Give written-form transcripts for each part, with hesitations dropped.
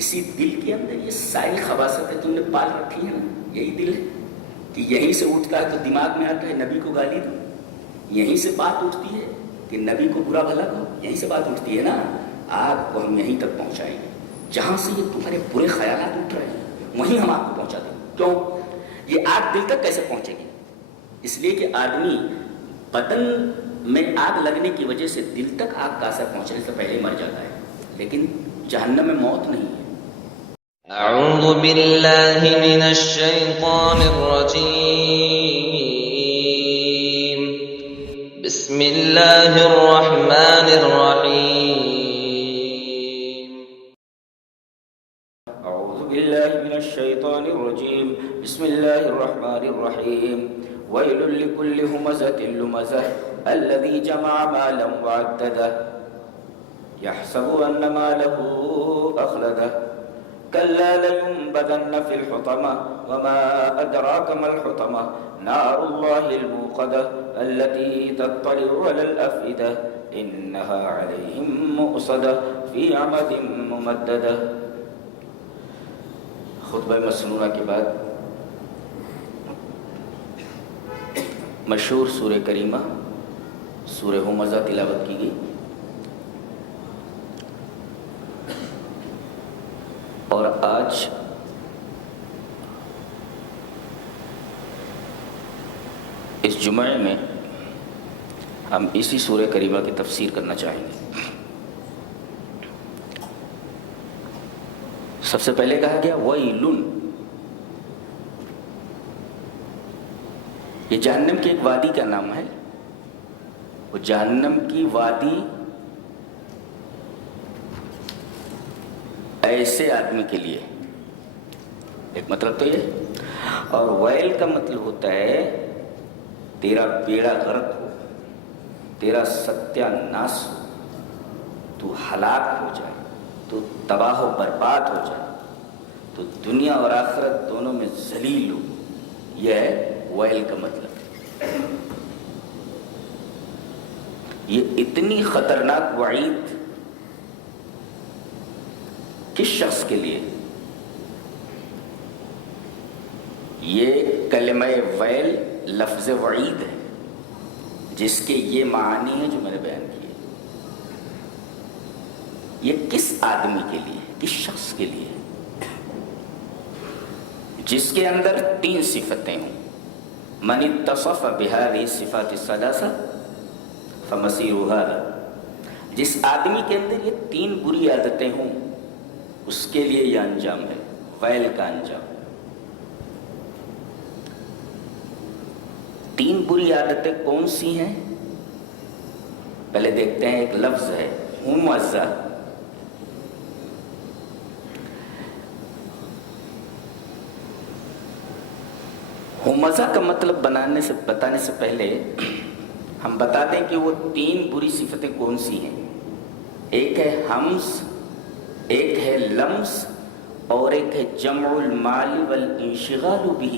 اسی دل کے اندر یہ ساری خباثتیں تم نے پال رکھی ہیں نا، یہی دل ہے کہ یہیں سے اٹھتا ہے تو دماغ میں آتا ہے نبی کو گالی دو، یہیں سے بات اٹھتی ہے کہ نبی کو برا بھلا کہو، یہیں سے بات اٹھتی ہے نا. آگ کو ہم یہیں تک پہنچائیں گے، جہاں سے یہ تمہارے برے خیالات اٹھ رہے ہیں وہیں ہم آپ کو پہنچا دیں گے. کیوں؟ یہ آگ دل تک کیسے پہنچے گی؟ اس لیے کہ آدمی بدن میں آگ لگنے کی وجہ سے دل تک آگ کا اثر پہنچنے سے پہلے مر جاتا ہے، لیکن جہنم میں موت نہیں ہے. اعوذ باللہ من الشیطان الرجیم، بسم اللہ الرحمن الرحیم. اعوذ باللہ من الشیطان الرجیم، بسم اللہ الرحمن الرحیم. ویل لکل ہمزۃ لمزہ الذی جمع مالا وعددہ یحسب ان مالہ اخلدہ کلا لینبذن فی الحطمہ وما ادراک ما الحطمہ نار اللہ الموقدہ التي تطلع على الافئدہ انها علیہم مؤصدہ فی عمد ممددہ. خطبہ مسنونہ کے بعد مشہور سورہ کریمہ سورہ ہمزہ تلاوت کی گئی. اور آج اس جمعے میں ہم اسی سورہ کریمہ کی تفسیر کرنا چاہیں گے. سب سے پہلے کہا گیا ویلن، یہ جہنم کی ایک وادی کا نام ہے. وہ جہنم کی وادی ایسے آدمی کے لیے، ایک مطلب تو یہ، اور ویل کا مطلب ہوتا ہے تیرا بیڑا غرق ہو، تیرا ستیہ ناس ہو، تو ہلاک ہو جائے، تو تباہ و برباد ہو جائے، تو دنیا اور آخرت دونوں میں ذلیل ہو. یہ ہے ویل کا مطلب. یہ اتنی خطرناک وعید کس شخص کے لیے؟ یہ کلمہ ویل لفظ وعید ہے جس کے یہ معانی ہیں جو میں نے بیان کیے. یہ کس آدمی کے لیے، کس شخص کے لیے؟ جس کے اندر 3 صفتیں ہوں. من اتصف بهذه الصفات الثلاثہ فمصيره هذا. جس آدمی کے اندر یہ 3 بری عادتیں ہوں اس کے لیے یہ انجام ہے، ویل کا انجام. 3 بری عادتیں کون سی ہیں؟ پہلے دیکھتے ہیں. ایک لفظ ہے ہمزہ. ہمزہ کا مطلب بتانے سے پہلے ہم بتا دیں کہ وہ 3 بری صفتیں کون سی ہیں. ایک ہے حمز، ایک ہے لمس، اور ایک ہے جمع المال والانشغال به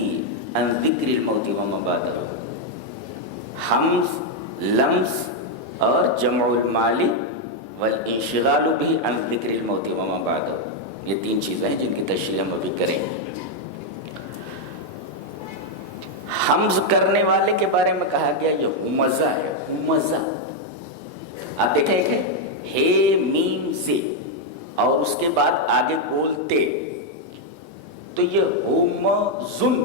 عن ذکر الموت وما بعدہ. حمز، لمس اور جمع المال والانشغال به عن ذکر الموت وما بعدہ، یہ 3 چیزیں ہیں جن کی تشریح ہم ابھی کریں گے. حمز کرنے والے کے بارے میں کہا گیا یہ ہمزہ ہے. ہمزہ آپ دیکھیں، ایک ہے ہے میم سے اور اس کے بعد آگے بولتے، تو یہ ہمزن،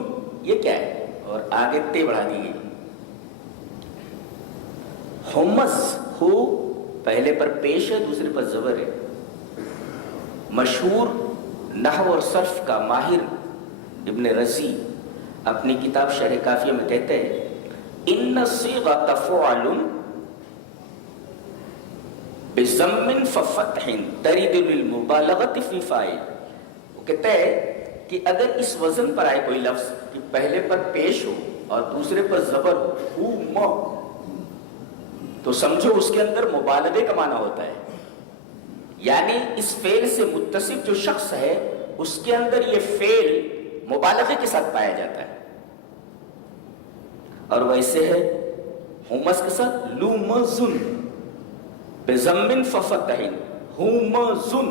یہ کیا ہے؟ اور آگے تے بڑھا دیے. ہمز ہو پہلے پر پیش ہے، دوسرے پر زبر ہے. مشہور نحو اور صرف کا ماہر ابن رزی اپنی کتاب شرح کافیہ میں کہتے ہیں ان الصیغۃ فعل بضم ففتح ترد للمبالغۃ فی فاعل. وہ کہتے ہیں کہ اگر اس وزن پر آئے کوئی لفظ کہ پہلے پر پیش ہو اور دوسرے پر زبر ہو، تو سمجھو اس کے اندر مبالغے کا معنی ہوتا ہے. یعنی اس فعل سے متصف جو شخص ہے اس کے اندر یہ فعل مبالغے کے ساتھ پایا جاتا ہے. اور ویسے ہے ہمز کے ساتھ لمزن بضم ففتح، ہمزن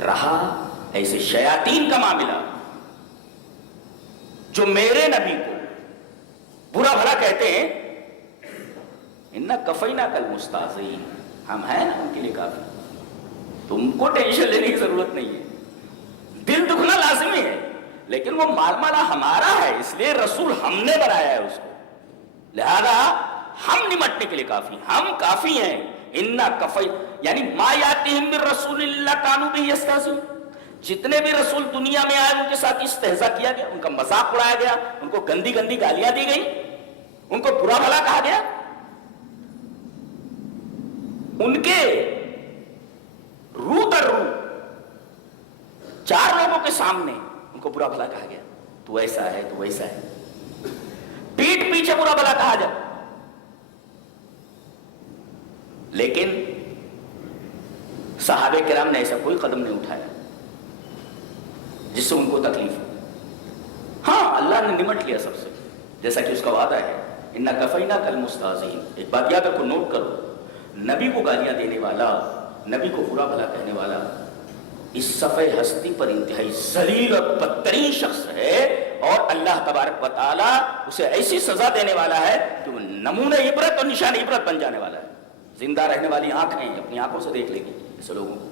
رہا ایسے شیاطین کا معاملہ جو میرے نبی کو برا بھلا کہتے ہیں، اِنَّا كَفَيْنَاكَ الْمُسْتَهْزِئِينَ، ہم ہیں نا ان کے لیے کافی، تم کو ٹینشن لینے کی ضرورت نہیں ہے، دل دکھنا لازمی ہے، لیکن وہ مالا ہمارا ہے، اس لیے رسول ہم نے بنایا ہے اس کو، لہذا ہم نمٹنے کے لیے کافی، ہم کافی ہیں۔ اِنَّا كَفَيْنَاكَ یعنی مَا يَأْتِيهِم مِّن رَّسُولٍ إِلَّا كَانُوا بِهِ يَسْتَهْزِئُونَ، جتنے بھی رسول دنیا میں آئے ان کے ساتھ استہزاء کیا گیا، ان کا مذاق اڑایا گیا، ان کو گندی گندی گالیاں دی گئی، ان کو برا بھلا کہا گیا، ان کے رو در رو چار لوگوں کے سامنے ان کو برا بھلا کہا گیا، تو ایسا ہے تو ویسا ہے، پیٹ پیچھے برا بھلا کہا جائے، لیکن صحابہ کرام نے ایسا کوئی قدم نہیں اٹھایا جس سے ان کو تکلیف ہو۔ ہاں اللہ نے نمٹ لیا سب سے، جیسا کہ اس کا وعدہ ہے، اِنَّا كَفَيْنَاكَ الْمُسْتَهْزِئِينَ۔ ایک بات یاد رکھو، نوٹ کرو، نبی کو گالیاں دینے والا، نبی کو برا بھلا کہنے والا اس صفحہ ہستی پر انتہائی ذلیل اور بدترین شخص ہے، اور اللہ تبارک و تعالیٰ اسے ایسی سزا دینے والا ہے کہ وہ نمونہ عبرت اور نشان عبرت بن جانے والا ہے۔ زندہ رہنے والی آنکھیں اپنی آنکھوں سے دیکھ لیں گی ایسے لوگوں کو،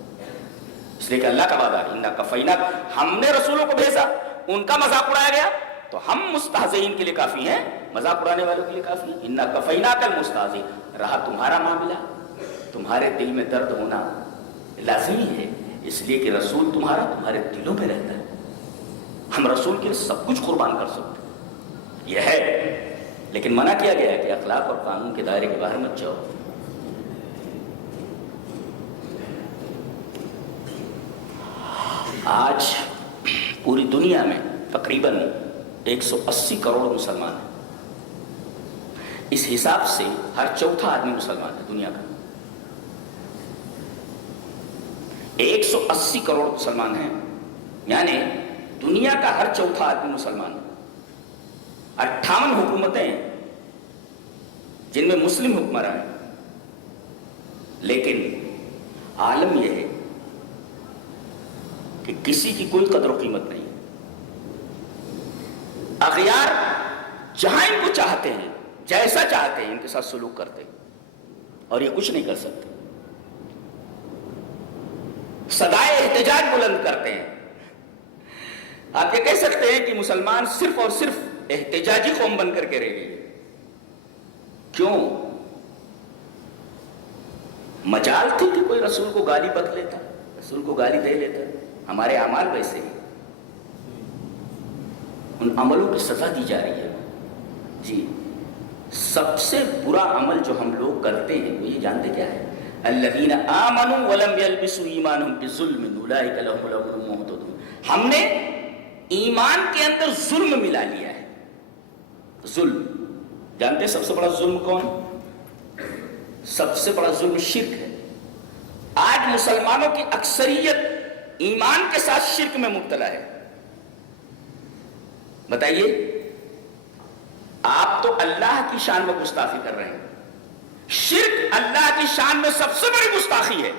اس لیے کہ اللہ کا وعدہ ہے، اِنَّا كَفَيْنَاكَ، ہم نے رسولوں کو بھیجا، ان کا مذاق اڑایا گیا تو ہم مستہزئین کے لیے کافی ہیں، مذاق اڑانے والوں کے لیے کافی ہیں۔ اِنَّا كَفَيْنَاكَ الْمُسْتَهْزِئِينَ۔ رہا تمہارا معاملہ، تمہارے دل میں درد ہونا لازمی ہے، اس لیے کہ رسول تمہارے دلوں میں رہتا ہے، ہم رسول کے لیے سب کچھ قربان کر سکتے ہیں، یہ ہے، لیکن منع کیا گیا ہے کہ اخلاق اور قانون کے دائرے کے باہر مت جاؤ۔ آج پوری دنیا میں تقریباً 180 کروڑ مسلمان ہیں، اس حساب سے ہر چوتھا آدمی مسلمان ہے دنیا کا، 180 کروڑ مسلمان ہیں، یعنی دنیا کا ہر چوتھا آدمی مسلمان ہے۔ 58 حکومتیں جن میں مسلم حکمران ہیں، لیکن عالم یہ ہے کہ کسی کی کوئی قدر و قیمت نہیں، اغیار جہاں ان کو چاہتے ہیں، جیسا چاہتے ہیں ان کے ساتھ سلوک کرتے ہیں، اور یہ کچھ نہیں کر سکتے، صدائے احتجاج بلند کرتے ہیں۔ آپ یہ کہہ سکتے ہیں کہ مسلمان صرف اور صرف احتجاجی قوم بن کر کے رہ گئی، کیوں؟ مجال تھی کہ کوئی رسول کو گالی بک لیتا، رسول کو گالی دے لیتا، ہمارے اعمال ویسے ہی، ان عملوں کی سزا دی جا رہی ہے۔ جی سب سے برا عمل جو ہم لوگ کرتے ہیں وہ یہ جانتے کیا ہے؟ الذین آمنوا ولم یلبسوا ایمانہم بظلم اولئک لہم الامن وہم مہتدون۔ ہم نے ایمان کے اندر ظلم ملا لیا ہے۔ ظلم جانتے ہیں سب سے بڑا ظلم کون؟ سب سے بڑا ظلم شرک ہے۔ آج مسلمانوں کی اکثریت ایمان کے ساتھ شرک میں مبتلا ہے۔ بتائیے، آپ تو اللہ کی شان میں گستاخی کر رہے ہیں، شرک اللہ کی شان میں سب سے بڑی گستاخی ہے،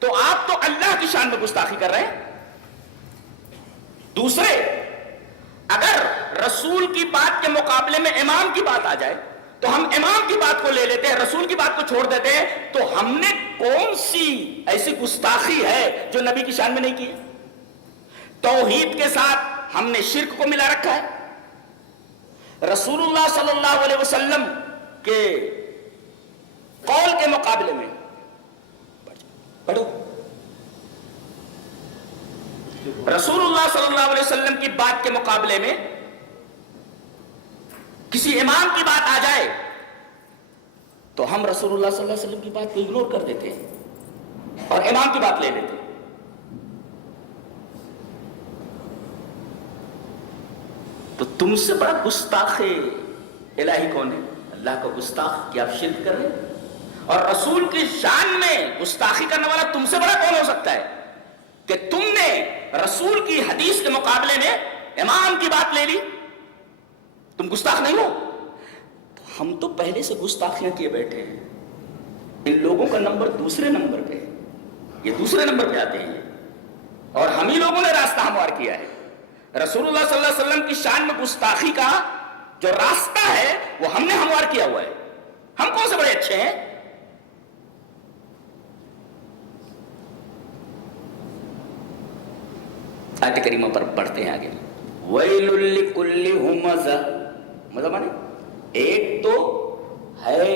تو آپ تو اللہ کی شان میں گستاخی کر رہے ہیں۔ دوسرے، اگر رسول کی بات کے مقابلے میں امام کی بات آ جائے تو ہم امام کی بات کو لے لیتے ہیں، رسول کی بات کو چھوڑ دیتے ہیں، تو ہم نے کون سی ایسی گستاخی ہے جو نبی کی شان میں نہیں کی ہے؟ توحید کے ساتھ ہم نے شرک کو ملا رکھا ہے، رسول اللہ صلی اللہ علیہ وسلم کے قول کے مقابلے میں پڑھو، رسول اللہ صلی اللہ علیہ وسلم کی بات کے مقابلے میں کسی امام کی بات آ جائے تو ہم رسول اللہ صلی اللہ علیہ وسلم کی بات کو اگنور کر دیتے ہیں اور امام کی بات لے لیتے ہیں۔ تو تم سے بڑا گستاخ الہی کون ہے؟ اللہ کا گستاخ کہ آپ شرک کر رہے ہیں، اور رسول کی شان میں گستاخی کرنے والا تم سے بڑا کون ہو سکتا ہے کہ تم نے رسول کی حدیث کے مقابلے میں امام کی بات لے لی؟ تم گستاخ نہیں ہو؟ تو ہم تو پہلے سے گستاخیاں کیے بیٹھے ہیں، ان لوگوں کا نمبر دوسرے نمبر پہ ہے، یہ دوسرے نمبر پہ آتے ہیں، ہموار کیا ہے. رسول اللہ صلی اللہ علیہ وسلم کی شان میں گستاخی کا جو راستہ ہے وہ ہم نے ہموار کیا ہوا ہے. ہم کون سے بڑے اچھے ہیں؟ آیت کریمہ پر پڑھتے ہیں آگے. وَيْلٌ لِكُلِّ ہُمَزَةٍ، مطلب مانے ایک تو ہے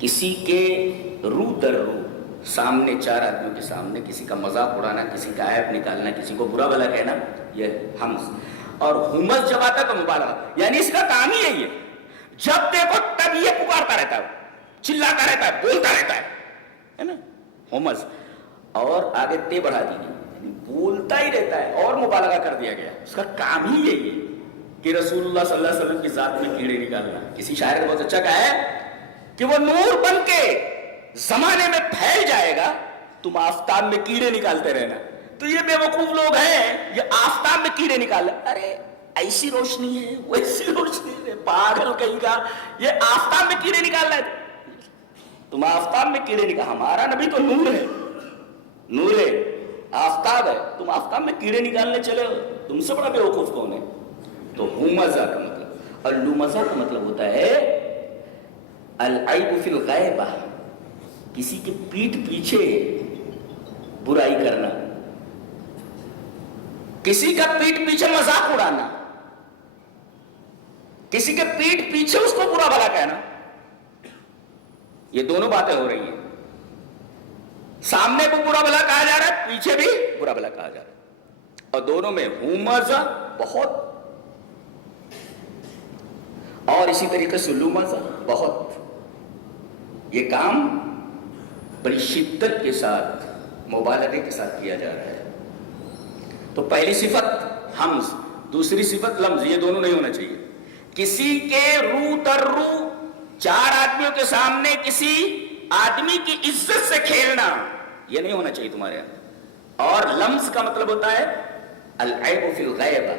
کسی کے رو در رو سامنے، چار آدمیوں کے سامنے کسی کا مذاق اڑانا، کسی کا عیب نکالنا، کسی کو برا بھلا کہنا، یہ ہمز. اور ہمز جب آتا ہے تو مبالغہ، یعنی اس کا کام ہی یہی ہے. جب دیکھو تب یہ پکارتا رہتا ہے، چلاتا رہتا ہے، بولتا رہتا ہے نا ہمز. اور آگے تے بڑھا دی گئی، یعنی بولتا ہی رہتا ہے اور مبالغہ کر دیا گیا. اس کا کام ہی یہی ہے کہ رسول اللہ صلی اللہ علیہ وسلم کی ذات میں کیڑے نکالنا. کسی شاعر نے بہت اچھا کہا ہے کہ وہ نور بن کے زمانے میں پھیل جائے گا، تم آفتاب میں کیڑے نکالتے رہنا. تو یہ بے وقوف لوگ ہیں، یہ آفتاب میں کیڑے نکال، ارے ایسی روشنی ہے ویسی روشنی ہے، پاگل کہیں کا، یہ آفتاب میں کیڑے نکال رہا ہے. تم آفتاب میں کیڑے نکال، ہمارا نبی تو نور ہے، نور ہے، آفتاب ہے، تم آفتاب میں کیڑے نکالنے چلے ہو، تم سے بڑا بے وقوف کون ہے؟ تو ہمزہ کا مطلب، اور لمزہ کا مطلب ہوتا ہے العیب فی الغیبہ، کسی کے پیٹھ پیچھے برائی کرنا، کسی کا پیٹھ پیچھے مذاق اڑانا، کسی کے پیٹھ پیچھے اس کو برا بھلا کہنا. یہ دونوں باتیں ہو رہی ہیں، سامنے کو برا بھلا کہا جا رہا ہے، پیچھے بھی برا بھلا کہا جا رہا ہے، اور دونوں میں ہمزہ بہت، اور اسی طریقے سے لمزہ بہت. یہ کام بڑی شدت کے ساتھ، مبالغے کے ساتھ کیا جا رہا ہے. تو پہلی صفت حمز، دوسری صفت لمز، یہ دونوں نہیں ہونا چاہیے. کسی کے رو در رو چار آدمیوں کے سامنے کسی آدمی کی عزت سے کھیلنا، یہ نہیں ہونا چاہیے تمہارے یہاں. اور لمز کا مطلب ہوتا ہے العیب فی الغیبہ،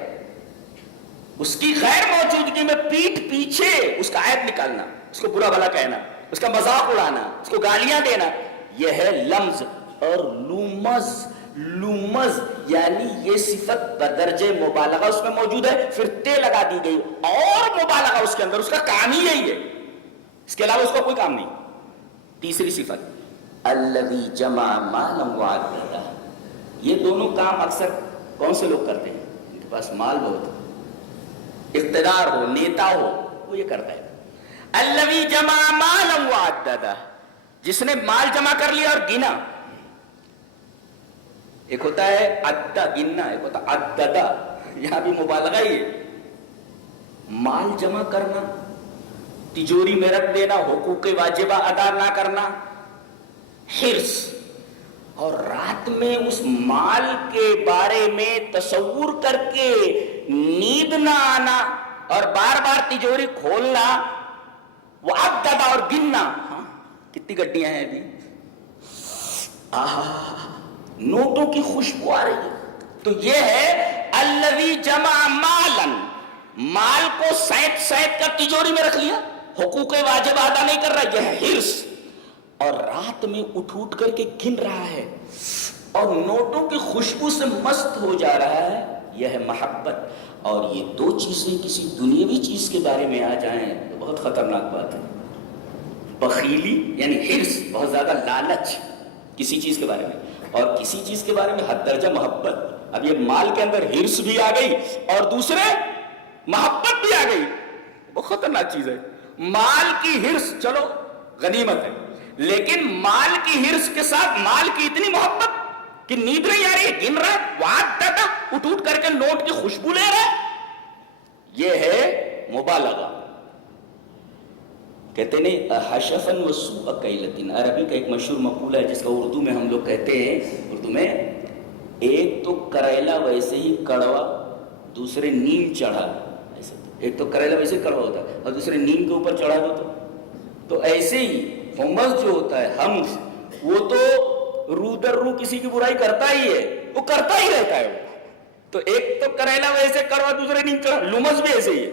اس کی غیر موجودگی میں پیٹھ پیچھے اس کا عیب نکالنا، اس کو برا بھلا کہنا، اس کا مذاق اڑانا، اس کو گالیاں دینا، یہ ہے لمز. اور لومز یعنی یہ صفت بدرجے مبالغہ اس میں موجود ہے، پھر تے لگا دی گئی اور مبالغہ اس کے اندر، اس کا کام ہی یہی ہے، اس کے علاوہ اس کا کوئی کام نہیں. تیسری صفت الذی جمع مالا وعددہ، یہ دونوں کام اکثر کون سے لوگ کرتے ہیں؟ ان کے پاس مال بہت ہو، اقتدار ہو، نیتا ہو، وہ یہ کرتا ہے. الذی جمع مالا وعددہ، جس نے مال جمع کر لیا اور گنا. ایک ہوتا ہے عدہ گننا، ایک ہوتا ہے عددہ، یہاں بھی مبالغہ ہی ہے. مال جمع کرنا، تجوری میں رکھ دینا، حقوق واجبہ ادا نہ کرنا، حرص، اور رات میں اس مال کے بارے میں تصور کر کے نیند نہ آنا اور بار بار تجوری کھولنا، وہ عددہ اور گننا. ہاں کتنی گڈیاں ہیں ابھی، نوٹوں کی خوشبو آ رہی ہے. تو یہ ہے الذی جمع مالا، مال کو سینت کر تجوری میں رکھ لیا، حقوق واجب ادا نہیں کر رہا، یہ ہے حرص. اور رات میں اٹھ کر کے گن رہا ہے اور نوٹوں کی خوشبو سے مست ہو جا رہا ہے، یہ ہے محبت. اور یہ دو چیزیں کسی دنیاوی چیز کے بارے میں آ جائیں تو بہت خطرناک بات ہے. بخیلی یعنی حرص، بہت زیادہ لالچ کسی چیز کے بارے میں، اور کسی چیز کے بارے میں حد درجہ محبت. اب یہ مال کے اندر حرص بھی آ گئی اور دوسرے محبت بھی آ گئی، بہت خطرناک چیز ہے. مال کی حرص چلو غنیمت ہے، لیکن مال کی حرص کے ساتھ مال کی اتنی محبت کہ نیند نہیں آ رہی ہے، گن رہا ہے، وعددہ، اٹھ کر کے نوٹ کی خوشبو لے رہا ہے، یہ ہے مبالغہ. کہتے نہیں حشفن وسوء کیلتن، عربی کا ایک مشہور مقولہ ہے جس کا اردو میں ہم لوگ کہتے ہیں، اردو میں ایک تو کریلا ویسے ہی کڑوا، دوسرے نیم چڑھا. ایسے ایک تو کریلا ویسے ہی کڑوا ہوتا ہے اور دوسرے نیم کے اوپر چڑھا دو تو ایسے ہی ہمز جو ہوتا ہے، حمز، وہ تو رو در رو کسی کی برائی کرتا ہی ہے، وہ کرتا ہی رہتا ہے. تو ایک تو کریلا ویسے کڑوا، دوسرے نیم چڑھا. لمز بھی ایسے ہی ہے،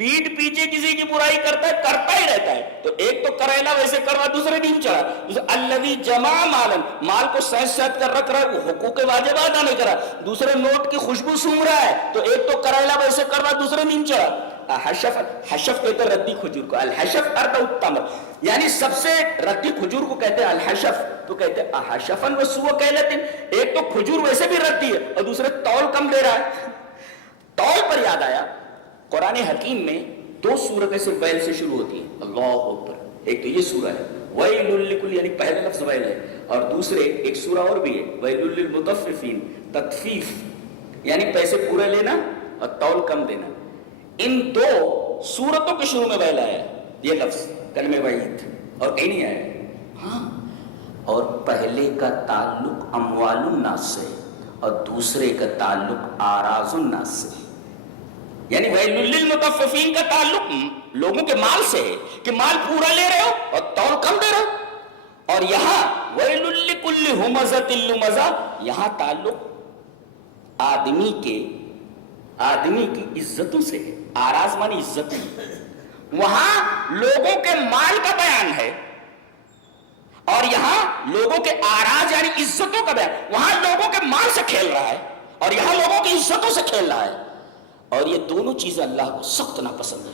پیٹ پیچھے کسی کی برائی کرتا ہی رہتا ہے. تو ایک تو کریلا ویسے کروا, دوسرے دن چڑھا. الذی جمع مالن, مال کو سینس سیت کر رکھ رہا ہے, وہ حقوق واجبات ادا نہیں کرا. دوسرے نوٹ کی خوشبو سونگ رہا ہے, تو ایک تو کریلا ویسے کروا, دوسرے دن چڑھا. حشف کہتے ہیں ردی کھجور کو. الحشف ارد التمر, یعنی سب سے ردی کھجور کو کہتے ہیں الحشف. تو کہتے ہیں احشفن وسوء کیلتن, ایک تو کھجور ویسے بھی ردی ہے اور دوسرے تول کم دے رہا ہے. تول پر یاد آیا, قرآن حکیم میں 2 سورتیں سے ویل سے شروع ہوتی ہیں. اللہ اکبر. ایک تو یہ سورہ ہے ویل لکل, یعنی پہلا لفظ ویل ہے, اور دوسرے ایک سورہ اور بھی ہے ویل للمطففین, تطفیف یعنی پیسے پورے لینا اور تول کم دینا. ان 2 سورتوں کے شروع میں ویل آیا یہ لفظ کلمہ وعید, اور کہیں نہیں آیا. ہاں, اور پہلے کا تعلق اموال الناس سے اور دوسرے کا تعلق اعراض الناس سے. یعنی ویل للمطففین کا تعلق لوگوں کے مال سے ہے کہ مال پورا لے رہے ہو اور تول کم دے رہے ہو. اور یہاں ویل لکل ہمزۃ لمزہ, یہاں تعلق آدمی کی عزتوں سے ہے. آراز مانی عزت, وہاں لوگوں کے مال کا بیان ہے اور یہاں لوگوں کے آراز یعنی عزتوں کا بیان. وہاں لوگوں کے مال سے کھیل رہا ہے اور یہاں لوگوں کی عزتوں سے کھیل رہا ہے. اور یہ دونوں چیزیں اللہ کو سخت ناپسند ہے.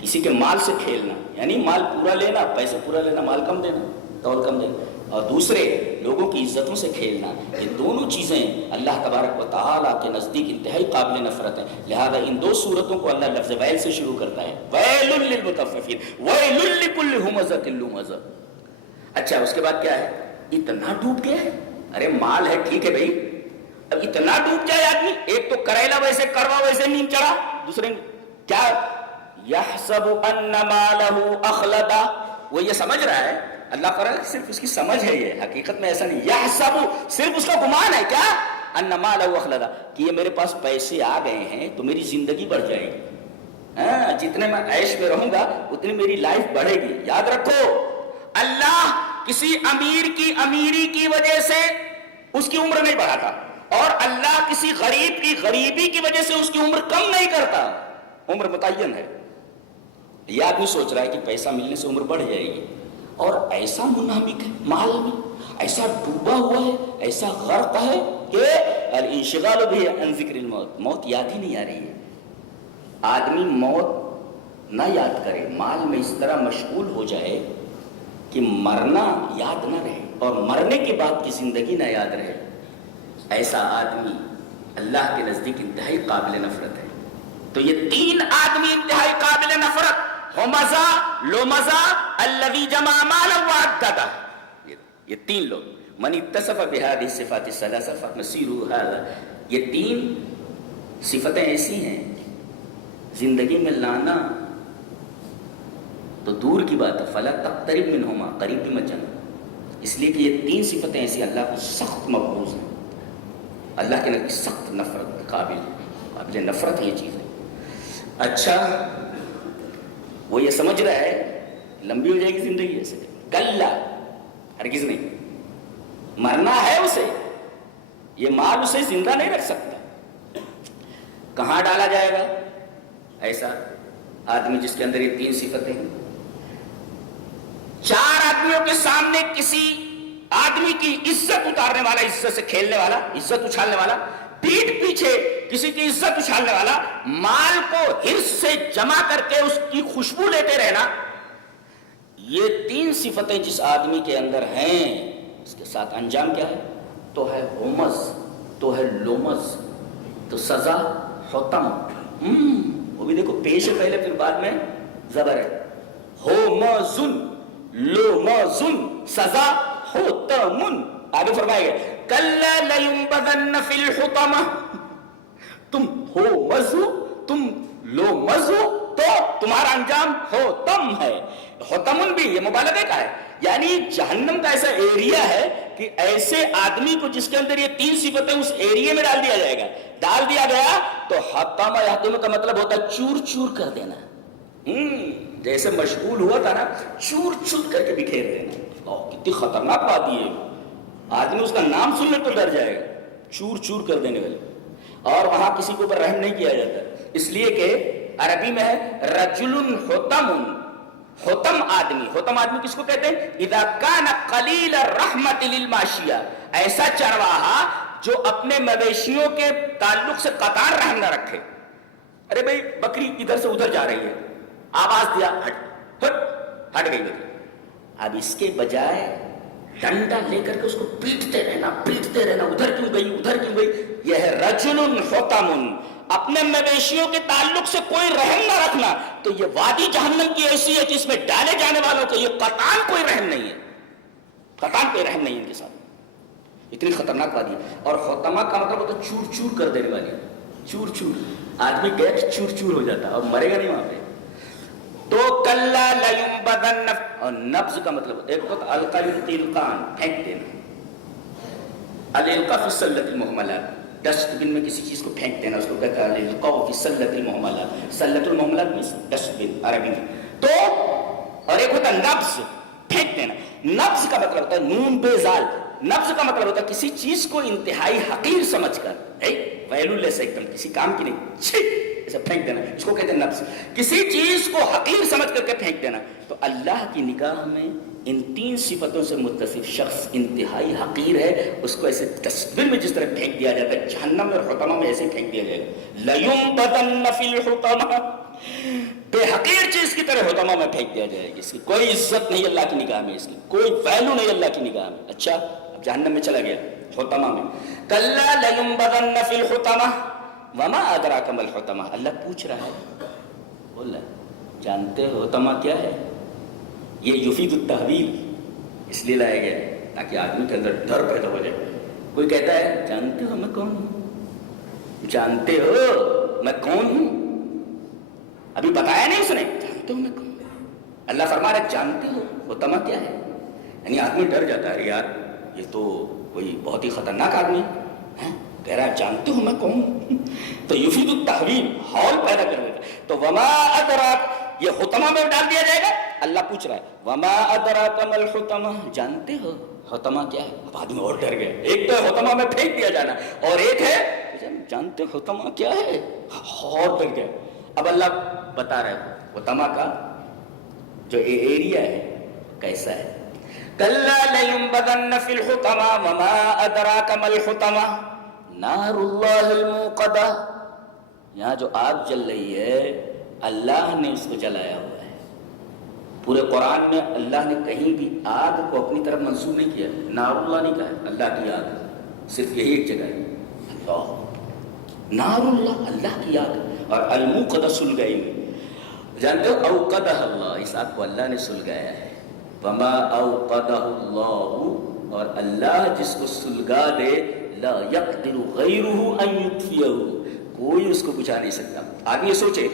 کسی کے مال سے کھیلنا یعنی مال پورا لینا, پیسے پورا لینا, مال کم دینا, تول کم دینا, اور دوسرے لوگوں کی عزتوں سے کھیلنا. یہ دونوں چیزیں اللہ تبارک و تعالیٰ کے نزدیک انتہائی قابل نفرت ہیں. لہذا ان 2 صورتوں کو اللہ لفظ ویل سے شروع کرتا ہے, ویل للمطففین ویل لکل ہمزۃ لمزہ. اچھا, اس کے بعد کیا ہے؟ اتنا ڈوب گیا ہے. ارے مال ہے ٹھیک ہے بھائی, اب اتنا ڈوب جائے آدمی, ایک تو کریلا ویسے کروا ویسے نیند چڑھا, دوسرے کیا یحسب ان مالہ اخلدا, وہ یہ سمجھ رہا ہے, اللہ کرا صرف اس کی سمجھ ہے, یہ حقیقت میں ایسا نہیں. یحسب صرف اس کا گمان ہے کیا, ان مالہ اخلدا, کہ یہ میرے پاس پیسے آ گئے ہیں تو میری زندگی بڑھ جائے گی. ہاں, جتنے میں عیش میں رہوں گا اتنی میری لائف بڑھے گی. یاد رکھو, اللہ کسی امیر کی امیری کی وجہ سے اس کی عمر نہیں بڑھاتا, اور اللہ کسی غریب کی غریبی کی وجہ سے اس کی عمر کم نہیں کرتا. عمر متعین ہے. یہ آدمی سوچ رہا ہے کہ پیسہ ملنے سے عمر بڑھ جائے گی, اور ایسا منہمک ہے مال میں, ایسا ڈوبا ہوا ہے, ایسا غرق ہے کہ الانشغال بھی عن ذکر الموت, موت یاد ہی نہیں آ رہی ہے. آدمی موت نہ یاد کرے, مال میں اس طرح مشغول ہو جائے کہ مرنا یاد نہ رہے اور مرنے کے بعد کی زندگی نہ یاد رہے. ایسا آدمی اللہ کے نزدیک انتہائی قابل نفرت ہے. تو یہ 3 آدمی انتہائی قابل نفرت, ہمزہ, لمزہ, الذی جمع مالا وعددہ, یہ 3 لوگ. من اتصف بہذه الصفات الثلاثہ فمسیرہ ھذا, یہ 3 صفتیں ایسی ہیں زندگی میں لانا تو دور کی بات ہے, فلا تقترب منہما, قریب بھی مت جانا. اس لیے کہ یہ 3 صفتیں ایسی اللہ کو سخت مقبوض ہیں, اللہ کے نبی سخت نفرت قابل نفرت یہ چیز ہے. اچھا, وہ یہ سمجھ رہا ہے لمبی ہو جائے گی زندگی, ایسے کلا, ہرگز نہیں. مرنا ہے اسے, یہ مال اسے زندہ نہیں رکھ سکتا. کہاں ڈالا جائے گا ایسا آدمی جس کے اندر یہ 3 صفتیں ہیں؟ 4 آدمیوں کے سامنے کسی آدمی کی عزت اتارنے والا, عزت سے کھیلنے والا, عزت اچھالنے والا, پیٹھ پیچھے کسی کی عزت اچھالنے والا, مال کو حرص سے جمع کر کے اس کی خوشبو لیتے رہنا, یہ 3 صفتیں جس آدمی کے اندر ہیں, اس کے ساتھ انجام کیا ہے؟ تو ہے ہومز, تو ہے لومز, تو سزا حتم. وہ بھی دیکھو پیش ہے پہلے, پھر بعد میں زبر ہے. ہومزن, لومزن, سزا حتم. آگے فرمائے گا کلا لینبذن فی الحطمہ, تم ہو مزو, تم لو مزو, تو تمہارا انجام حتم ہے. حتمن بھی یہ مبالغے کا ہے, یعنی جہنم کا ایسا ایریا ہے کہ ایسے آدمی کو جس کے اندر یہ 3 صفتیں اس ایریے میں ڈال دیا جائے گا. ڈال دیا گیا تو حتم یحتم کا مطلب ہوتا ہے چور چور کر دینا. جیسے مشغول ہوا تھا نا, چور چور کر کے بکھیر دینا. کتنی خطرناک بات یہ ہے, آدمی اس کا نام سننے تو ڈر جائے گا, چور چور کر دینے والے. اور وہاں کسی کے اوپر رحم نہیں کیا جاتا, اس لیے کہ عربی میں ہے رجل حطم، حطم آدمی کس کو کہتے ہیں؟ اذا کان قلیل الرحمت للماشیہ، ایسا چرواہا جو اپنے مویشیوں کے تعلق سے قطع رحم نہ رکھے. ارے بھائی بکری ادھر سے ادھر جا رہی ہے، آواز دیا ہٹ گئی بکری. اب اس کے بجائے ڈنڈا لے کر کے اس کو پیٹتے رہنا، ادھر کیوں گئی. یہ ہے رجل حطم، اپنے مویشیوں کے تعلق سے کوئی رحم نہ رکھنا. تو یہ وادی جہنم کی ایسی ہے کہ اس میں ڈالے جانے والوں کو یہ قطعاً کوئی رحم نہیں ہے، ان کے ساتھ. اتنی خطرناک وادی. اور حطمہ کا مطلب ہوتا ہے چور چور کر دینے والی، چور آدمی گیا چور ہو جاتا اور مرے گا نہیں وہاں پہ. تو کلا لینبذن، اور نبض کا مطلب ایک وقت القا یلقی القان، پھینک دینا. الالقاء فی السلۃ المہملہ، ڈسٹ بن میں کسی چیز کو پھینک دینا، اس کو کہتا ہے الالقاء فی السلۃ المہملہ. سلۃ المہملہ میں ڈسٹ بن عربی میں. تو اور ایک ہوتا ہے نبض، پھینک دینا. نبض کا مطلب ہوتا ہے نون بے زال. نبض کا مطلب ہوتا ہے کسی چیز کو انتہائی حقیر سمجھ کر، ویلو سے ایک دم کسی کام کی نہیں، ایسا پھینک دینا، اس کو کہتے ہیں نبض. کسی چیز کو حقیر سمجھ کر کے پھینک دینا. تو اللہ کی نگاہ میں ان تین صفتوں سے متصف شخص انتہائی حقیر ہے. اس کو ایسے ڈسٹ بن میں جس طرح پھینک دیا جاتا ہے، جہنم اور حطمہ میں ایسے پھینک دیا جائے گا. لَيُنبَذَنَّ فِي الْحُطَمَةِ، بے حقیر چیز کی طرح حطمہ میں پھینک دیا جائے گا. اس کی کوئی عزت نہیں اللہ کی نگاہ میں، اس کی کوئی ویلو نہیں اللہ کی نگاہ میں. اچھا اب جہنم میں چلا گیا، حطمہ میں. کَلَّا لَيُنبَذَنَّ فِي الْحُطَمَةِ وَمَا أَدْرَاكَ مَا الْحُطَمَةُ. اللہ پوچھ رہا ہے، بول رہا ہے جانتے ہو حطمہ کیا ہے؟ یہ یفید التحویل اس لیے لایا گیا تاکہ آدمی کے اندر ڈر پیدا ہو جائے. کوئی کہتا ہے جانتے ہو میں کون ہوں، جانتے ہو میں کون ہوں، ابھی بتایا نہیں اس نے، جانتے ہو میں کون ہوں. اللہ فرما رہا ہے جانتے ہو حطمہ کیا ہے. یعنی آدمی ڈر جاتا ہے، یار یہ تو کوئی بہت ہی خطرناک آدمی ہے، کہہ رہا ہے جانتے ہو میں کون ہوں. تو یفید التحویل ہال پیدا کر دیتا. تو وما ادراک، یہ حطمہ میں ڈال دیا جائے گا. اللہ پوچھ رہا ہے وما ادراک ما الحطمہ، جانتے ہو حطمہ کیا ہے. اب آدمی اور ڈر گیا. ایک تو حطمہ میں پھینک دیا جانا، اور ایک ہے جانتے ہو حطمہ کیا ہے، اور ڈر گیا. اب اللہ بتا رہا ہے حطمہ کا جو ایریا ہے کیسا ہے. کلا لینبذن فی الحطمہ وما ادراک ما الحطمہ نار اللہ الموقدہ. یہاں جو آگ جل رہی ہے اللہ نے اس کو جلایا ہوا ہے. پورے قرآن میں اللہ نے کہیں بھی آگ کو اپنی طرف منسوب نہیں کیا. نار اللہ نہیں کہا، اللہ کی آگ، صرف یہی ایک جگہ ہے. اللہ نار اللہ، اللہ کی آگ. اور الموقدہ سلگائی ہوئی، جانتے ہو اوقدہ اللہ، اس آگ کو اللہ نے سلگایا ہے. وما اوقدہ اللہ، اور اللہ جس کو سلگا دے لا یقدر غیرہ ان یطفئہ، کوئی اس کو بجھا نہیں سکتا. آدمی یہ سوچے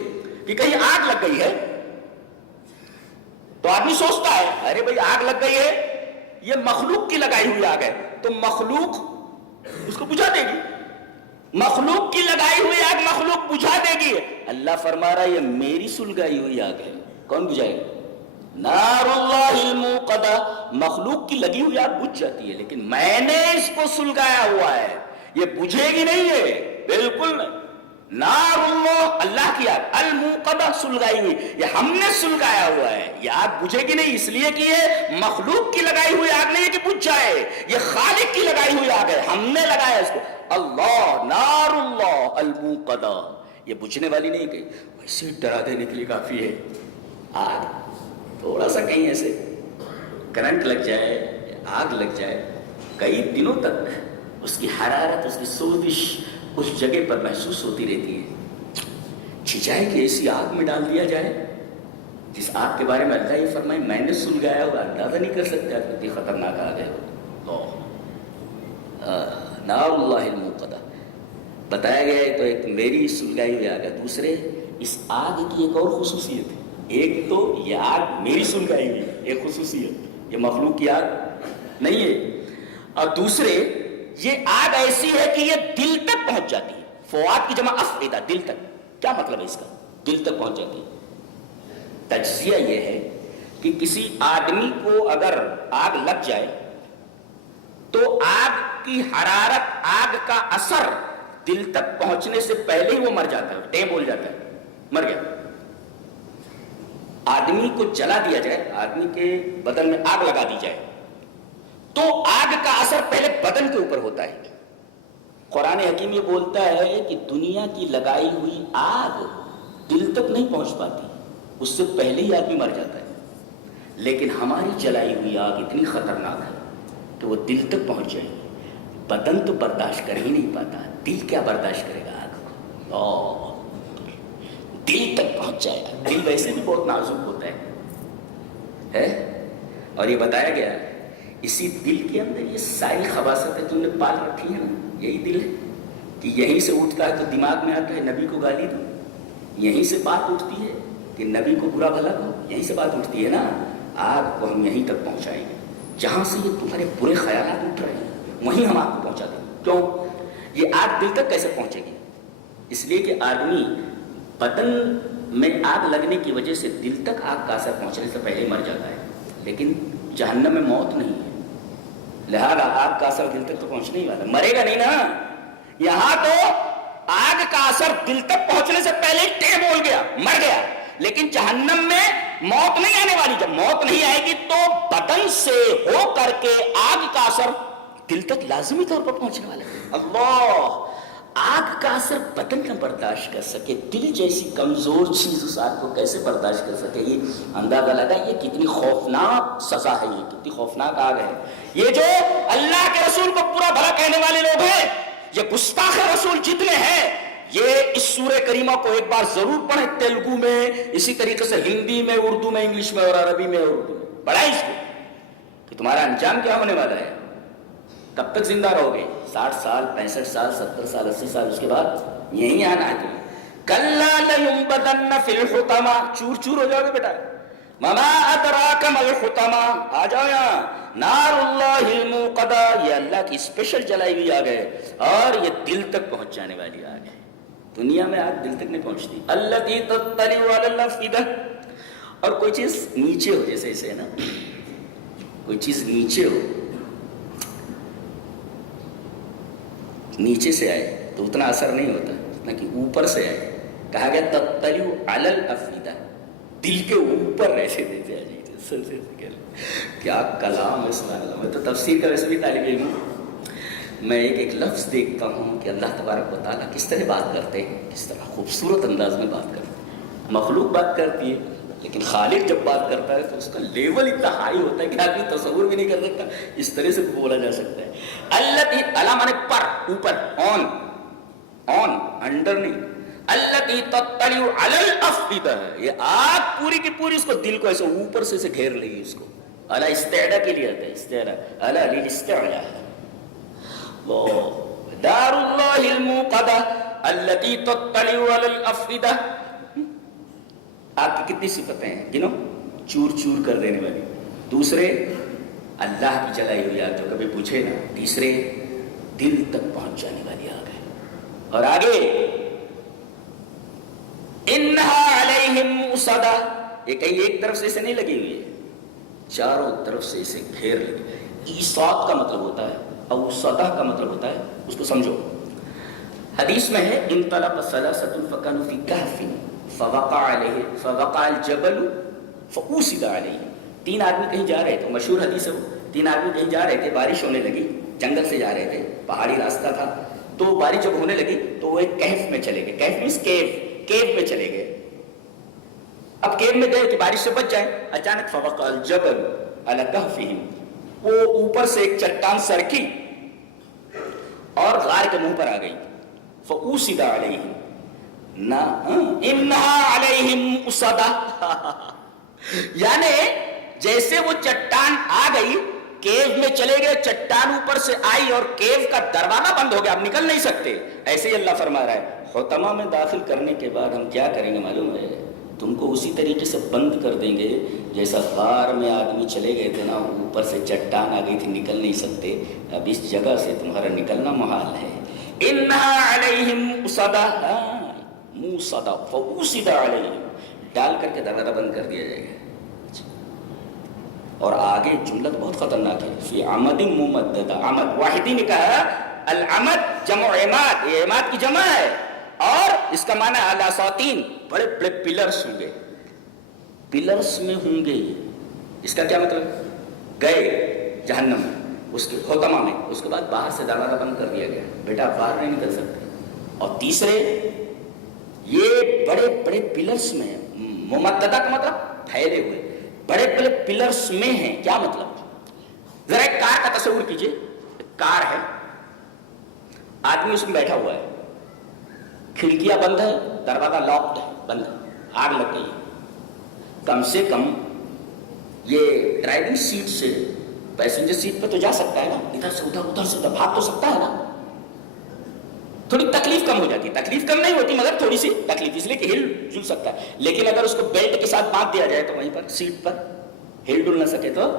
کہ کہیں آگ لگ گئی ہے تو آدمی سوچتا ہے ارے بھائی آگ لگ گئی ہے، یہ مخلوق کی لگائی ہوئی آگ ہے تو مخلوق اس کو بجھا دے گی. مخلوق کی لگائی ہوئی آگ مخلوق بجھا دے گی. اللہ فرما رہا ہے یہ میری سلگائی ہوئی آگ ہے، کون بجھائے گا؟ نار اللہ الموقدہ. مخلوق کی لگی ہوئی آگ بجھ جاتی ہے لیکن میں نے اس کو سلگایا ہوا ہے، یہ بجھے گی نہیں ہے، بالکل نہیں. نار اللہ، اللہ کی آگ، الموقدہ سلگائی ہوئی، یہ ہم نے سلگایا ہوا ہے. یہ آگ بجھے گی نہیں اس لیے کہ یہ مخلوق کی لگائی ہوئی آگ نہیں ہے کہ بجھ جائے، یہ خالق کی لگائی ہوئی آگ ہے، ہم نے لگایا اس کو. اللہ نار اللہ الموقدہ، یہ بجھنے والی نہیں کہ ویسے ڈرا دینے کے لیے کافی ہے. آگ تھوڑا سا کہیں ایسے کرنٹ لگ جائے، آگ لگ جائے، کئی دنوں تک اس کی حرارت، اس کی سوزش اس جگہ پر محسوس ہوتی رہتی ہے. چھجائے کہ ایسی آگ میں ڈال دیا جائے جس آگ کے بارے میں اللہ یہ فرمائے میں نے سلگایا ہوا، اندازہ نہیں کر سکتے آپ کتنی خطرناک آگ ہے. نار اللہ الموقدہ بتایا گیا ہے. تو ایک میری سلگائی ہوئی آگ ہے. دوسرے اس آگ کی ایک اور خصوصیت ہے. ایک تو یہ آگ میری سلگائی ہوئی ایک خصوصیت، یہ مخلوق کی آگ نہیں ہے. اور دوسرے یہ آگ ایسی ہے کہ یہ دل تک پہنچ جاتی ہے. فؤاد کی جمع افئدہ، دل تک. کیا مطلب ہے اس کا؟ دل تک پہنچ جاتی ہے. تجزیہ یہ ہے کہ کسی آدمی کو اگر آگ لگ جائے تو آگ کی حرارت، آگ کا اثر دل تک پہنچنے سے پہلے ہی وہ مر جاتا ہے، ٹیم بول جاتا ہے، مر گیا۔ آدمی کو جلا دیا جائے، آدمی کے بدن میں آگ لگا دی جائے تو آگ کا اثر پہلے بدن کے اوپر ہوتا ہے۔ قرآن حکیم یہ بولتا ہے کہ دنیا کی لگائی ہوئی آگ دل تک نہیں پہنچ پاتی، اس سے پہلے ہی آدمی مر جاتا ہے، لیکن ہماری جلائی ہوئی آگ اتنی خطرناک ہے کہ وہ دل تک پہنچ جائے گی۔ بدن تو برداشت کر ہی نہیں پاتا، دل کیا برداشت کرے گا آگ کو؟ دل تک پہنچ جائے گا۔ دل ویسے بھی بہت نازک ہوتا ہے، اور یہ بتایا گیا اسی دل کے اندر یہ ساری خباثتیں تم نے پال رکھی ہیں نا، یہی دل ہے کہ یہیں سے اٹھتا ہے تو دماغ میں آتا ہے نبی کو گالی دو، یہیں سے بات اٹھتی ہے کہ نبی کو برا بھلا کہو، یہیں سے بات اٹھتی ہے نا۔ آگ کو ہم یہیں تک پہنچائیں گے، جہاں سے یہ تمہارے برے خیالات اٹھ رہے ہیں وہیں ہم آگ کو پہنچا دیں گے۔ کیوں؟ یہ آگ دل تک کیسے پہنچے گی؟ اس لیے کہ آدمی بدن میں آگ لگنے کی وجہ سے دل تک آگ کا اثر پہنچنے سے پہلے مر جاتا ہے، لیکن جہنم میں موت نہیں ہے، لہذا آگ کا اثر دل تک تو پہنچنے ہی والا، مرے گا نہیں نا۔ یہاں تو آگ کا اثر دل تک پہنچنے سے پہلے ٹے بول گیا، مر گیا، لیکن جہنم میں موت نہیں آنے والی۔ جب موت نہیں آئے گی تو بدن سے ہو کر کے آگ کا اثر دل تک لازمی طور پر پہنچنے والا ہے۔ اللہ، آگ کا اثر بدن نہ برداشت کر سکے، دل جیسی کمزور چیز اس آگ کو کیسے برداشت کر سکے؟ یہ اندازہ لگا یہ کتنی خوفناک سزا ہے، یہ کتنی خوفناک آگ ہے۔ یہ جو اللہ کے رسول کو برا بھلا کہنے والے لوگ ہیں، یہ گستاخ رسول جتنے ہیں، یہ اس سورہ کریمہ کو ایک بار ضرور پڑھیں، تیلگو میں، اسی طریقے سے ہندی میں، اردو میں، انگلش میں اور عربی میں اور اردو میں پڑھیں اس کو کہ تمہارا انجام کیا ہونے والا ہے، کب تک زندہ رہو گے، 60 سال، 65 سال، 70 سال، 80 سال، اس کے بعد یہیں آنا ہے تمہیں۔ کَلَّا لَيُنبَذَنَّ فِي الْحُطَمَةِ، چور چور ہو جاؤ گے بیٹا۔ وَمَا أَدْرَاكَ مَا الْحُطَمَةُ، آ جاؤ یہاں۔ نار اللہ الموقدہ، یہ اللہ کی اسپیشل جلائی ہوئی آگ ہے، اور یہ دل تک پہنچ جانے والی آگ ہے۔ دنیا میں آگ دل تک نہیں پہنچتی۔ الَّتِي تَطَّلِعُ عَلَى الْأَفْئِدَةِ، اور کوئی چیز نیچے ہو، جیسے اسے نا، کوئی چیز نیچے ہو، نیچے سے آئے تو اتنا اثر نہیں ہوتا جتنا کہ اوپر سے آئے۔ کہا گیا تطلع علی الافئدہ، دل کے اوپر ایسے دیتے آ جائیے، سر سے کیا کلام ہے، سبحان اللہ۔ میں تو تفسیر کا ویسے بھی طالب علم ہوں، میں ایک لفظ دیکھتا ہوں کہ اللہ تبارک و تعالیٰ کس طرح بات کرتے ہیں، کس طرح خوبصورت انداز میں بات کرتے ہیں۔ مخلوق بات کرتی ہے لیکن خالق جب بات کرتا ہے تو اس کا لیول اتنا ہائی ہوتا ہے کہ آدمی تصور بھی نہیں کر سکتا، اس طرح سے بولا جا سکتا ہے۔ التی، الا مانے پر، اوپر، آن، آن، انڈر نہیں۔ التی تطلع علی الافئدہ، یہ آگ پوری کی پوری اس کو دل کو ایسے اوپر سے گھیر لے گی، اس کو الا استعلا کے لیے آتا ہے، استعلا، الا للاستعلا۔ دار اللہ الموقدہ التی تطلع علی الافئدہ۔ آگ کی کتنی صفتیں ہیں گنو؟ چور چور کر دینے والی، دوسرے اللہ کی جلائی ہوئی آگ جو کبھی بجھے نا، تیسرے دل تک پہنچ جانے والی آگ ہے، اور آگے انہا علیہم مؤصدہ، یہ کہیں ایک طرف سے اسے نہیں لگی ہوئی ہے، چاروں طرف سے اسے گھیر لگی۔ ایصاد کا مطلب ہوتا ہے، اوصدہ کا مطلب ہوتا ہے، اس کو سمجھو۔ حدیث میں ہے انطلق ثلاثۃ فكانوا في كهف فوقع الجبل فأوصد علیہ۔ تین آدمی کہیں جا رہے تھے، مشہور حدیث ہے وہ، تین آدمی کہیں جا رہے تھے، بارش ہونے لگی، جنگل سے جا رہے تھے، پہاڑی راستہ تھا، تو بارش جب ہونے لگی تو وہ ایک کہف میں چلے گئے، کہف مینس کیو میں چلے گئے۔ اب کیو میں گئے کہ بارش سے بچ جائیں، اچانک فوقع الجبل علی کہفہم، وہ اوپر سے ایک چٹان سرکی اور غار کے منہ پر آ گئی، فأوصد علیہ، انہا علیہم مؤصدہ، یعنی جیسے وہ چٹان آ گئی، کیو میں چلے گئے، چٹان اوپر سے آئی اور کیو کا دروازہ بند ہو گیا، اب نکل نہیں سکتے۔ ایسے ہی اللہ فرما رہا ہے حطمہ میں داخل کرنے کے بعد ہم کیا کریں گے معلوم ہے؟ تم کو اسی طریقے سے بند کر دیں گے جیسا غار میں آدمی چلے گئے تھے نا، اوپر سے چٹان آ گئی تھی، نکل نہیں سکتے، اب اس جگہ سے تمہارا نکلنا محال ہے۔ انہا علیہم مؤصدہ، مؤصدہ فأوصد علیہم، ڈال کر کے دروازہ بند کر دیا جائے گا۔ اور آگے جملہ بہت خطرناک ہے، فی عمد ممددہ، عمد واحدی نے کہا العمد جمع عماد، یہ عماد کی جمع ہے، اور اس کا معنی الاساطین، بڑے بڑے پلرز ہوں گے، پلرز میں ہوں گے. اس کا کیا مطلب؟ گئے جہنم میں، اس کے حطمہ میں، اس کے بعد باہر سے دروازہ بند کر دیا گیا، بیٹا آپ باہر نہیں نکل سکتے. اور تیسرے یہ بڑے بڑے پلرز میں، ممددہ کا مطلب پھیلے ہوئے، بڑے بڑے پلرز میں ہیں. کیا مطلب؟ ذرا ایک کار کا تصور کیجئے. ایک کار ہے، آدمی اس میں بیٹھا ہوا ہے، کھڑکیاں بند ہے، دروازہ لاکڈ ہے، بند ہے، آگ لگ گئی. کم سے کم یہ ڈرائیونگ سیٹ سے پیسنجر سیٹ پہ تو جا سکتا ہے نا، ادھر سے ادھر، ادھر سے ادھر بھاگ تو سکتا ہے نا. تھوڑی تکلیف کم ہو جاتی ہے، تکلیف کم نہیں ہوتی مگر تھوڑی سی تکلیف، اس لیے کہ ہل جل سکتا ہے. لیکن اگر اس کو بیلٹ کے ساتھ باندھ دیا جائے تو وہیں پر سیٹ پر ہل ڈل نہ سکے تو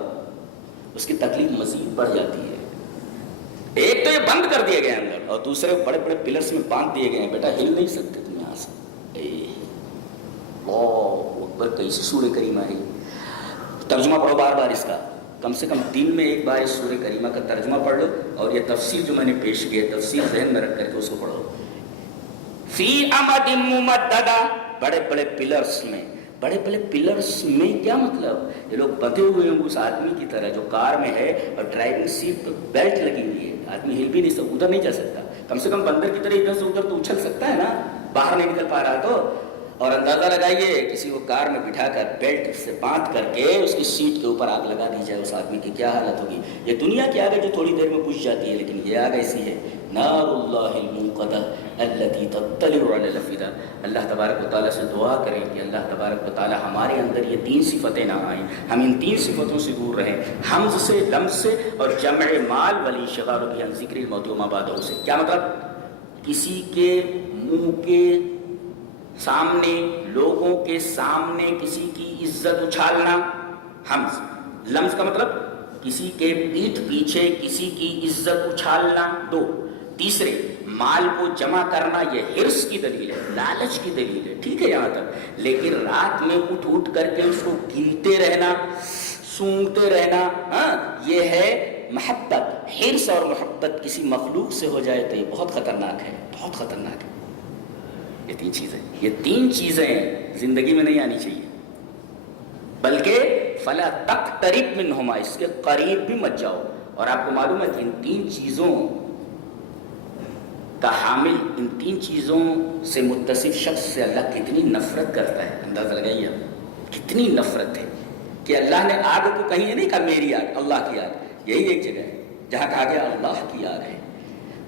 اس کی تکلیف مزید بڑھ جاتی ہے. ایک تو یہ بند کر دیے گئے اندر، اور دوسرے بڑے بڑے پلرز میں باندھ دیے گئے ہیں، بیٹا ہل نہیں سکتے تم یہاں سے. اللہ اکبر، کیسی سورہ کریمہ ہے. ترجمہ پڑھو بار بار اس کا، کم سے کم دن میں ایک بار اس سورہ کریمہ کا ترجمہ پڑھ لو، اور یہ تفسیر جو میں نے پیش کی ہے تفسیر ذہن میں رکھ کر کے اس کو پڑھو. فی امد ممددہ، بڑے بڑے پلرز میں. بڑے بڑے پلرز میں کیا مطلب؟ یہ لوگ بندھے ہوئے ہیں اس آدمی کی طرح جو کار میں ہے، اور ڈرائیونگ سیٹ پہ بیلٹ لگی ہوئی ہے، آدمی ہل بھی نہیں سکتا، ادھر نہیں جا سکتا. کم سے کم بندر کی طرح ادھر سے ادھر تو اچھل سکتا ہے نا، باہر نہیں نکل پا رہا تو. اور اندازہ لگائیے کسی کو کار میں بٹھا کر بیلٹ سے باندھ کر کے اس کی سیٹ کے اوپر آگ لگا دی جائے، اس آدمی کی کیا حالت ہوگی. یہ دنیا کی آگ ہے جو تھوڑی دیر میں بجھ جاتی ہے، لیکن یہ آگ ایسی ہے، نار اللہ الموقدہ التي تطلع علی الافئدہ. اللہ تبارک و تعالیٰ سے دعا کریں کہ اللہ تبارک و تعالیٰ ہمارے اندر یہ تین صفتیں نہ آئیں، ہم ان تین صفتوں سے دور رہیں، حمز سے، لمز سے، اور جمع مال والانشغال بھی عن ذکر الموت وما بعدہ سے. کیا مطلب؟ کسی کے منہ کے سامنے، لوگوں کے سامنے کسی کی عزت اچھالنا، حمز. لمز کا مطلب کسی کے پیٹھ پیچھے کسی کی عزت اچھالنا، دو. تیسرے مال کو جمع کرنا، یہ حرص کی دلیل ہے، لالچ کی دلیل ہے، ٹھیک ہے یہاں تک. لیکن رات میں اٹھ اٹھ کر کے اس کو گنتے رہنا، سونگتے رہنا، یہ ہے محبت. حرص اور محبت کسی مخلوق سے ہو جائے تو یہ بہت خطرناک ہے، بہت خطرناک ہے. یہ تین چیزیں، یہ تین چیزیں زندگی میں نہیں آنی چاہیے، بلکہ فلا تقترب منہما، اس کے قریب بھی مت جاؤ. اور آپ کو معلوم ہے کہ ان تین چیزوں کا حامل، ان تین چیزوں سے متصف شخص سے اللہ کتنی نفرت کرتا ہے. اندازہ لگائیے آپ کتنی نفرت ہے کہ اللہ نے آگ کو کہیں یہ نہیں کہا میری آگ، اللہ کی آگ. یہی ایک جگہ ہے جہاں کہا گیا اللہ کی آگ ہے.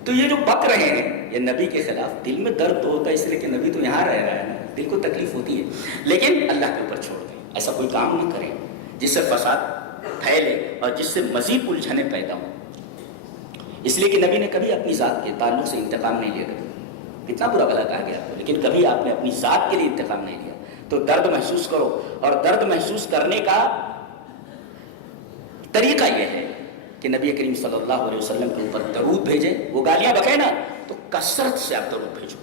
تو یہ جو بک رہے ہیں یہ نبی کے خلاف، دل میں درد تو ہوتا ہے اس لیے کہ نبی تو یہاں رہ رہا ہے نا، دل کو تکلیف ہوتی ہے، لیکن اللہ کے اوپر چھوڑ دیں. ایسا کوئی کام نہ کریں جس سے فساد پھیلے اور جس سے مزید الجھنیں پیدا ہوں. اس لیے کہ نبی نے کبھی اپنی ذات کے تعلق سے انتقام نہیں لیا. کتنا برا بھلا کہا گیا آپ کو، لیکن کبھی آپ نے اپنی ذات کے لیے انتقام نہیں لیا. تو درد محسوس کرو، اور درد محسوس کرنے کا طریقہ یہ ہے کہ نبی کریم صلی اللہ علیہ وسلم کے اوپر درود بھیجیں. وہ گالیاں بکے نا تو کثرت سے آپ درود بھیجو.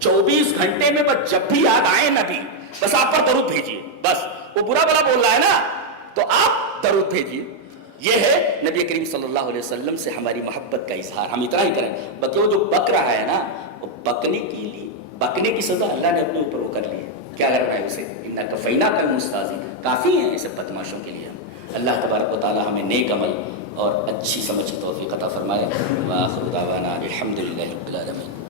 24 گھنٹے میں بس جب بھی یاد آئے نبی، بس آپ پر درود بھیجیے. بس وہ برا بلا بول رہا ہے نا تو آپ درود بھیجیے. یہ ہے نبی کریم صلی اللہ علیہ وسلم سے ہماری محبت کا اظہار. ہم اتنا ہی کریں. بلکہ وہ جو بک رہا ہے نا، وہ بکنے کے لیے، بکنے کی سزا اللہ نے اپنے اوپر وہ کر لی ہے. کیا کرنا ہے اسے؟ اِنَّا كَفَيْنَاكَ الْمُسْتَهْزِئِينَ. کافی ہیں ایسے بدماشوں کے لیے. اللہ تبارک و تعالی ہمیں نیک عمل اور اچھی سمجھ کی توفیق عطا فرمائے. وآخر دعوانا الحمد للہ رب العالمین.